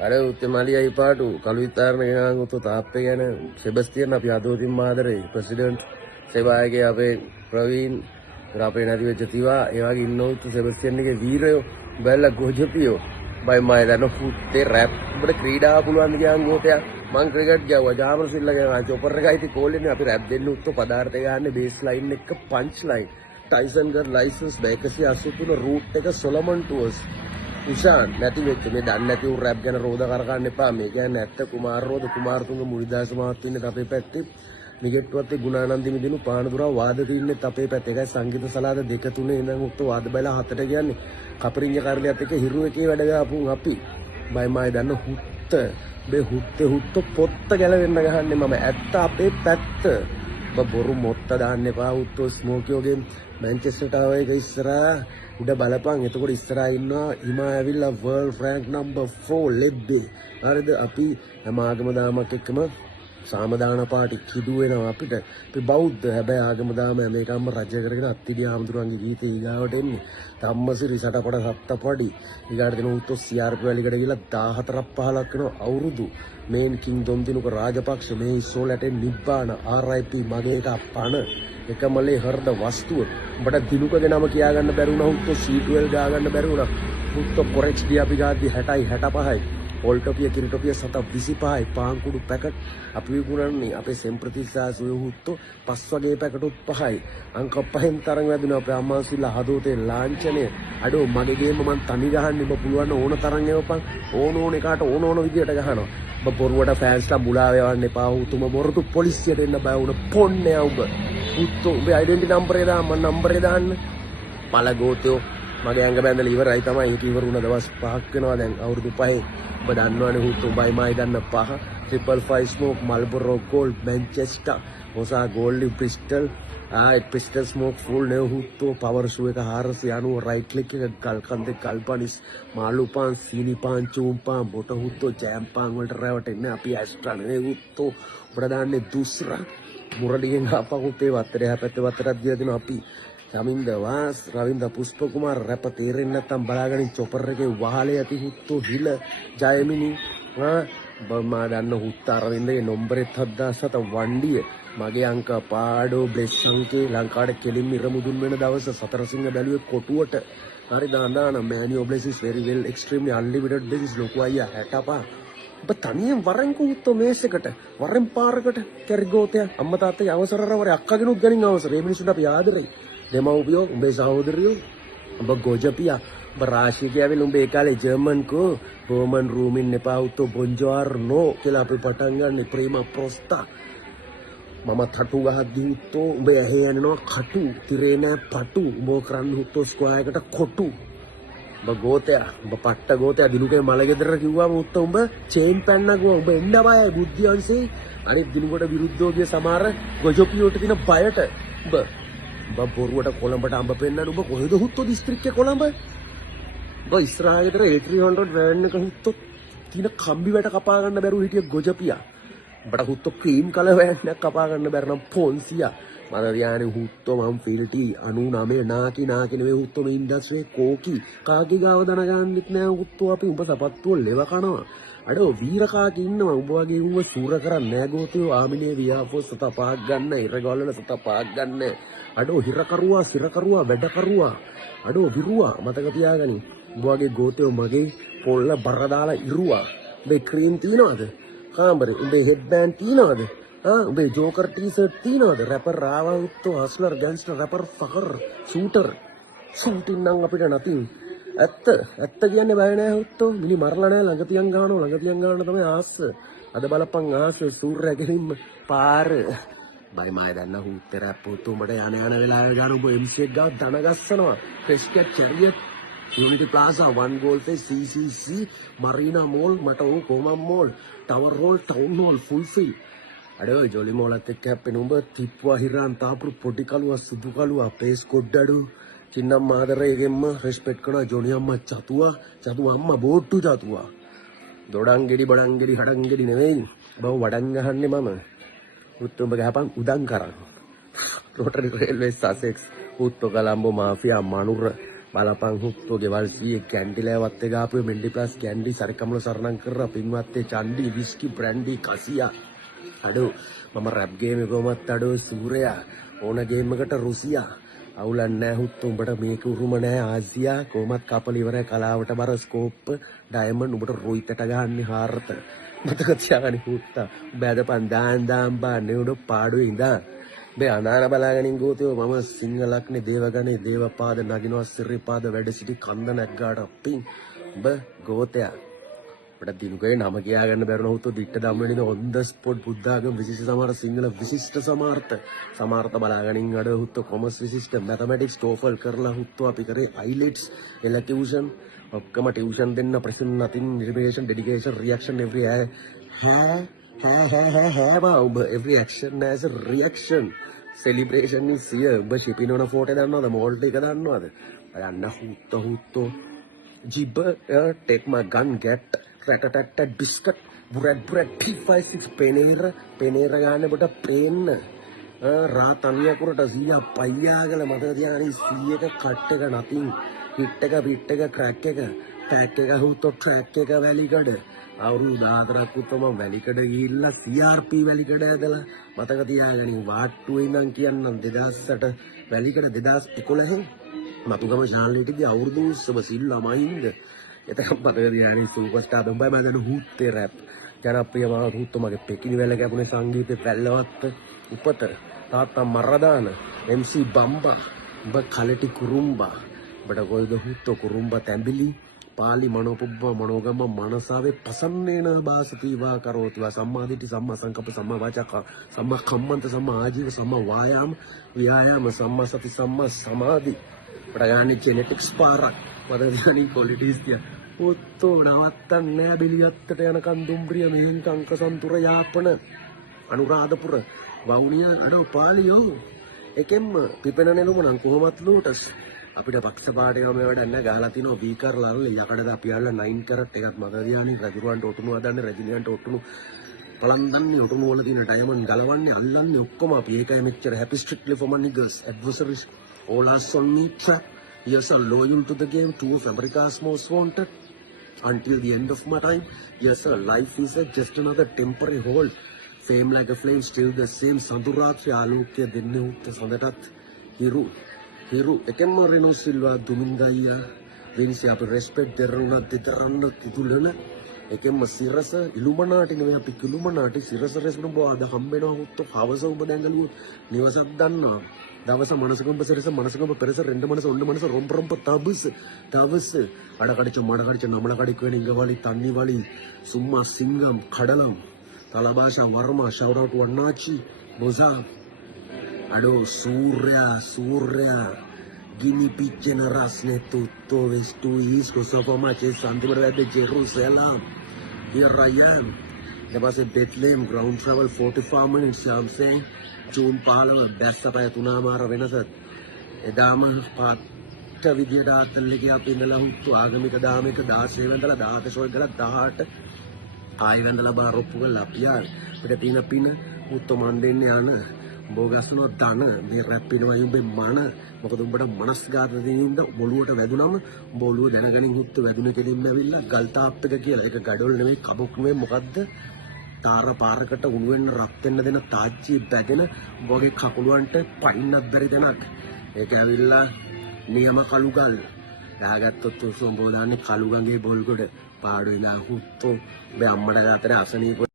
අර උත්තමාලියයි පාටු කලුවිතාරණ ගෙනාන් උතු තාප්පේ ගැන සෙබස්තියන් අපි අදෝතින් මාදරේ ප්‍රෙසිඩන්ට් සේවායගේ අපේ ප්‍රවීන් අපේ නැති වෙච්ච තිවා ඒ වගේ ඉන්න උතු සෙබස්තියන්ගේ වීරයෝ බැලලා ගොජපියෝ බයි මයි දන්න පුත්තේ රැප් උඹට ක්‍රීඩා පුළුවන් ගියාන් ගෝතයා මං ක්‍රිකට් ගියා ජාමල් සිල්ලා ගෙනා චොපර් එකයි ඉති කෝල්ලෙන්නේ අපි රැප් දෙන්න උත්තු පදාර්ථය ගන්න බේස් ලයින් එක පන්ච් ලයින් ටයිසන් ගර් ලයිසන්ස් 183 රූට් එක සොලමන් ටුවර්ස් උෂාන් නැති වෙච්ච මේ දන්නේ නැති උන් රැප් ගැන රෝද කරගන්න එපා මේ කියන්නේ ඇත්ත කුමාර රෝද කුමාරතුංග මුනිදාස මහත්මිය ඉන්නේ අපේ පැත්තේ නිගෙට්ටුවත් ගුණානන්ද මිදිනු පානදුරා වාද තින්නේ අපේ පැත්තේ ඒකයි සංගීත සලාද දෙක තුනේ ඉඳන් උත් වාද බයලා හතට කියන්නේ කපරිඤ්ඤ කරලියත් එක හිරු එකේ වැඩ ගාපුන් අපි බයි මයි දන්න හුත්ත බේ හුත්තේ හුත්ත පොත්ත ගැලවෙන්න ගහන්නේ මම ඇත්ත අපේ පැත්ත බොරු මොත්ත දාන්න එපා උත්තෝ ස්මෝකියෝගේ මැන්චෙස්ටර් ආව එක ඉස්සරහා උඩ බලපන් එතකොට ඉස්සරහා ඉන්නවා හිමා ඇවිල්ලා වර්ල්ඩ් රැන්ක් නම්බර් 4 ලෙබ්බේ හරිද අපි හැම ආගම දාමක් එක්කම සාමදාන පාටි කිදු වෙනවා අපිට අපි බෞද්ධ හැබැයි ආගම දාම මේකම රජ කරගෙන අත්තිඩි ආමතුරුන්ගේ ගීතේ ඊගාවට එන්නේ ධම්මසිරි සටපඩ සත්තපඩි ඊගාට දෙන උත්තෝ CRP වැලිකට ගිහලා 14ක් 15ක් වෙන අවුරුදු මේන් කිං දොම්දිනුක රාජපක්ෂ මේ ඉස්සෝලටේ නිබ්බාන RIP මගේ එක පණ එකමලේ හර්ද වස්තුව උඹට දිනුකගේ නම කියා ගන්න බැරි වුණා උත්තෝ C12 ගා ගන්න බැරි වුණා උත්තෝ කොරෙක්ස් දී අපි ගාද්දි 60යි 65යි ඕල්ටොපිය කිරිටොපිය 725යි පාන්කුඩු පැකට් අපි විකුණන්නේ අපේ සෙම්ප්‍රතිසාසුවේ හුත්තෝ පස් වගේ පැකටුත් 5යි අංක 5න් තරම් වැදුනා අපේ අම්මාසිලා හදෝතේ ලාංඡනය අඩෝ මගේ ගේම මං තනි ගහන්න ඔබ පුළුවන් ඕන තරම් එවපන් ඕන එකාට ඕන විදියට ගහනවා ඔබ බොරුවට ෆෑන්ස්ලා මුලා වෙවන්න එපා උතුම බොරුතු පොලිසියට එන්න බය වුණ පොන්නේ ඔබ උත්තෝ ඔබේ ඩෙන්ටි නම්බරේ දාන්න මම නම්බරේ දාන්න පළගෝතෝ මගේ ඇඟ බැඳලා ඉවරයි තමයි ඒක ඉවර වුණ දවස් 5ක් වෙනවා දැන් අවුරුදු 5 ඔබ දන්නවනේ හුත්තෝ බයි මයි දන්න 5 555 ස්මෝක් මල්බරෝ ගෝල්ඩ් මැන්චෙස්ටර් ඔසා gold Bristol pistol smoke full නේ හුත්තෝ පවර් ෂූ එක 490 රයිට් ක්ලික් එක ගල්කන්දේ ගල්පනිස් මාළුපාන් සීනිපාන් චූම්පාන් බොට හුත්තෝ ජෑම්පාන් වලට රැවටෙන්නේ අපි ඇස්ට්‍රා නේ හුත්තෝ උඹට දාන්නේ දුස්රා මුරලිගෙන් ආපහුතේ වත්තරේ හැපැත්තේ වත්තරක් දිලා දෙනවා අපි සමින්ද වාස් රවින්ද පුෂ්ප කුමාර රැප තේරෙන්නේ නැත්තම් බලාගනින් චොපර් එකේ වහලේ ඇති හුත්තෝ හිල ජයමිනි බම්මා දන්න හුත්ත අරවින්දගේ නම්බරේ 7007 වණ්ඩිය මගේ අංක පාඩෝ බ්ලෙස්සන්ගේ ලංකාවට කෙලින්ම ඉරමුදුන් වෙන දවස සතරසිංහ බැලුවේ කොටුවට හරි දාන මෑනියෝ බ්ලෙසිස් very well extremely unlimited basis ලොකු අයියා 65 ඔබ තනියෙන් වරෙන් කුත්තෝ මේස් එකට වරෙන් පාරකට කැරිගෝතය අම්මා තාත්තගේ අවසරවරේ අක්කගෙනුත් ගනින් අවසර මේ මිනිස්සුන්ට අපි ආදරේ දෙමව්පියෝ උඹේ සහෝදරියෝ උඹ ගොජපියා උඹ රාශිය කියවිල උඹේ කාලේ ජර්මන් කෝ රෝමන් රූමින් එපා උතෝ බොන්ජෝර් නෝ කියලා අපි පටන් ගන්න ප්‍රේම ප්‍රොස්තා මම තටු ගහද්දි උතෝ උඹ ඇහි යනවා කටු තිරේ නෑ පටු උඹ කරන්න උතෝ ස්ක්වයර් එකට කොටු උඹ ගෝතයා උඹ පට්ට ගෝතයා දිනුගේ මලගෙදර කිව්වම උත්තෝ උඹ චේන් පැන්නකෝ උඹ එන්න බයයි බුද්ධියන්සේ අනිත් දිනුකට විරුද්ධව ගිය සමහර ගොජොපියෝට දින බයට උඹ බොරුවට කොළඹට අඹ පෙන්නන උඹ කොහෙද හුත්තෝ දිස්ත්‍රික්කේ කොළඹ උඹ ඉස්රායලට A300 වෑන් එක හුත්තෝ තින කම්බි වැට කපා ගන්න බැරුව හිටිය ගොජපියා උඹට හුත්තෝ ක්‍රීම් කලර් වෑන් එකක් කපා ගන්න බැර නම් පොන්සියා මම රියානේ හුත්තෝ මම ෆිල්ටි 99 නාකි නෙවෙයි හුත්තෝ මේ ඉන්ඩස්ට්‍රියේ කෝකි කාගේ ගාව දනගන්නෙත් නෑ හුත්තෝ අපි උඹ සපත්තුව ලෙව කනවා අඩෝ වීරකාගේ ඉන්නවා උඹ වගේ උඹ සූර කරන්නේ නෑ ගෝතයෝ ආමිනේ වියාපෝ සත පහක් ගන්න ඉරගවල සත පහක් ගන්න අඩෝ හිරකරුවා සිරකරුවා වැඩකරුවා අඩෝ විරුවා මතක තියාගනි උඹ වගේ ගෝතයෝ මගේ පොල්ල බර දාලා ඉරුවා උඹේ ක්‍රීම් තියනවද කාමරේ උඹේ හෙඩ් බෑන්ඩ් තියනවද උඹේ ජෝකර් ටී-ෂර්ට් තියනවද රැපර් ආවා උත්තෝ හස්ලර් ගෑන්ග්ස්ටර් රැපර් ෆකර් ෂූටර් ෂූටින් නම් අපිට නැති ඇත්ත කියන්නේ බය නෑ උත්තෝ මිනි මරලා නෑ ළඟ තියන් ගන්නවා තමයි ආස්ස අද බලපන් ආස්ස සූර්යයා ගෙලින්ම පාර බයි මාය දන්න හුත්තේ රැප් උත්තෝ උඹට යන වෙලාවේ ගන්න උඹ MC එක ගාව දන ගස්සනවා ක්‍රිස්කට් චැරියට් Unity Plaza, One Gold Face, CCC, Marina Mall, Matau, Coman Mall, Tower Hall, Town Hall, Fulfill. අඩෝ ජොලි මෝලත් එක්ක හැප්පෙන උඹ තිප්පුවා හිරාන් තාපුරු පොඩි කලුවා සුදු කලුවා පේස් කොඩ්ඩඩු චින්නම් මාදරේගෙම්ම රෙස්පෙක්ට් කරනවා ජොනි අම්මා චතුවා අම්මා බෝට්ටු චතුවා දොඩන් ගෙඩි බඩන් ගෙඩි හඩන් ගෙඩි නෙවෙයි බව වඩන් ගහන්නේ මම උත්තුඹ ගහපන් උදන් කරන් රෝටරි රේල්වේ සසෙක්ස් උත්තෝ කොළඹ මාෆියා මනුර බලපං හුත්තෝ ගෙවල් සීයේ කැන්ඩිලෑවත් එක ආපුවේ මෙන්ඩි ප්ලස් කැන්ඩි සරකම්ල සරණම් කරලා පින්වත්තේ චන්ඩි විස්කි බ්‍රැන්ඩි කසියා අඩෝ මම රැප් ගේම් එක කොහමත් අඩෝ සූරයා ඕන ගේම් එකට රුසියා අවුලක් නැහැ හුත්තෝ උඹට මේක උරුම නැහැ ආසියා කොහමත් කපල ඉවරයි කලාවට බර ස්කෝප් ඩයමන්ඩ් උඹට රොයිතට ගහන්නේ හාරත මතක තියාගනි හුත්තා උඹ ඇදපන් දාන් බාන්නේ උඩ පාඩුවේ ඉඳා බේ අනාන බලාගෙනින් ගෝතියෝ මම සිංහලක්නේ දේවගණේ දේවපාද නගිනවා සිරිපාද වැඩ සිටි කන්ද නැග්ගාට අප්පින් උඹ ගෝතයා අපිට දිනුකේ නම කියා ගන්න බැරුණ හුත්තෝ දිට්ට ධම්මනින ඔන් ද ස්පොට් බුද්ධාගම විශේෂ සමහර සිංහල විශිෂ්ට සමාර්ථ බලාගෙනින් අඩ හුත්තෝ කොමර්ස් විශිෂ්ට මැතමැටික්ස් ටෝෆල් කරලා හුත්තෝ අපි කරේ අයිලෙට්ස් එලකියුෂන් ඔක්කොම ටියුෂන් දෙන්න ප්‍රෙසන් නතින් නිර්මේෂන් ඩෙඩිකේෂන් රියැක්ෂන් එවරි ඔබ every action has a reaction celebration is here ඔබ shipping on a photo දන්නවද මෝල්ට් එක දන්නවද බලන්න හුත්තෝ ජිබ take my gun get rat biscuit burat P56 පෙනේර ගන්න ඔබට පේන්න රාත් අනියකුරට 100 පයියාගල මතක තියාගන්න 100ක කට් එක නතින් හිට් එක පිට් එක ක්‍රැක් එක පැක් එක හුත්තෝ ට්‍රැක් එක වැලිකඩ අවුරුදු 14ක් උත්තම වැලිකඩ ගිහිල්ලා CRP වැලිකඩ ඇදලා මතක තියාගනින් වාට්ටුවේ ඉඳන් කියන්නම් 2008 වැලිකඩ 2011 මතුගම ශාන්ලිටිදී අවුරුදු උත්සව සිල්ලමයින්ද එතකම් මතක තියාගනින් සුපර් ස්ටාර් බම්බයි මදන හුත්තේ රැප් ජනප්‍රිය මාව හුත්තෝ මගේ පෙකිනි වැල කැපුනේ සංගීතේ පැල්ලවත් උපත තාත්තා මරදාන MC බම්බා උඹ කලටි කුරුම්බා ඔබට කොයිද හුත්තෝ කුරුම්බා තැඹිලි පාලි මනෝපුබ්බ මනෝගම මනසාවේ පසන්නේන බාසතිවා කරෝතිවා සම්මාදිටි සම්මා සංකප්ප සම්මා වාචා සම්මා කම්මන්ත සම්මා ආජීව සම්මා වායාම ව්‍යායාම සම්මා සති සම්මා සමාධි ප්‍රගානි ජෙනෙටික්ස් පාරක් වදගානි ක්වොලිටිස් තිය උත්තෝ නවත්තන්නේ නැහැ බෙලියත්තට යනකන් දුම්රිය මෙහින් කංක සන්තුර යාපන අනුරාධපුර වවුනියා අඩෝ පාලියෝ එකෙන්ම පිපෙන නෙළුම නම් කොහොමත් ලූටස් අපිට පක්ෂපාතයම වැඩක් නැහැ ගහලා තිනවා බීකර් ලල්ල යකඩද අපි අල්ල 9 කරට් එකක් මත දියානි රජුරවන්ට ඔටුනු හදන්නේ රජිනියන්ට ඔටුනු පලන්දන්නේ ඔටුනු වල තියෙන ඩයමන්ඩ් ගලවන්නේ අල්ලන්නේ ඔක්කොම අපි ඒකයි මෙච්චර happy strictly for money girls adversaries all us on me trap yes are loyal to the game two of America's most wanted until the end of my time yes sir life is just another temporary hold fame like a flame still the same සඳුරාත්‍රි ආලෝකය දෙන්නේ උත් සඳටත් හිරු එකෙන්ම රෙනෝ සිල්වා දුමින්දයියා වෙනසි අපි respect දෙතරන්න තිතුලන එකෙන්ම සිරස ඉලුමනාටි නෙවෙයි අපි කිලුමනාටි සිරස respect බෝද හම්බෙනවා හුත්තෝ හවස ඔබ දැඟලුවොත් නිවසක් දන්නවා දවස මනසකඹ සිරස මනසකඹ පෙරස රෙන්ඩ මනස ඔන්න මනස රොම්පරොම්ප තවස් අඩකඩිච මඩකඩිච නමල කඩික් වෙන ඉංගවලි තන්නි වලි සුම්මා සිංගම් කඩලම් තලභාෂා වර්මා shout out වන්නාචි බොසා අඩෝ සූර්යා ගිනි පිච්චෙන රස්නේ තුත්තෝ වෙස්ටු ඊස් කොසෝපමාචේ සන්තිමරවැද්ද ජෙරුසලම් here I am ඊපස්සේ බෙත්ලේම් ground travel 45 minutes I'm saying June 15 බැස්සපය තුනාමාර වෙනස එදාම පාට විදියට ආතල්ලේ අපි ඉඳලා හුතු ආගමික දාමික 16 වෙනිදලා 17 ෂෝ ඉඳලා 18 ආයෙ වෙනදලා බාරොප්පු කරලා අපි අපිට තියෙන පින හුතු මණ්ඩෙන්නේ යන බෝගස්නෝ දන මේ රැප්පිනවා යුඹේ මන මොකද උඹට මනස්ගත දෙනින්ද බොලුවට වැදුනම බොලුව දැනගනින් හුත්තු වැදුන කෙලින්ම ඇවිල්ලා ගල් තාප් එක කියලා ඒක gadol නෙවෙයි කබොක් නෙවෙයි මොකද්ද තාර පාරකට උණු වෙන්න රත් වෙන්න දෙන තාච්චි බැගෙන බෝගේ කකුලුවන්ට පයින්නත් බැරි තැනක් ඒක ඇවිල්ලා නියම කළුගල් දාගත්තොත් සොම්බෝ දාන්නේ කළුගඟේ බොල්ගොඩ පාඩු විලා හුත්තෝ මේ අම්මට අතර අසනීප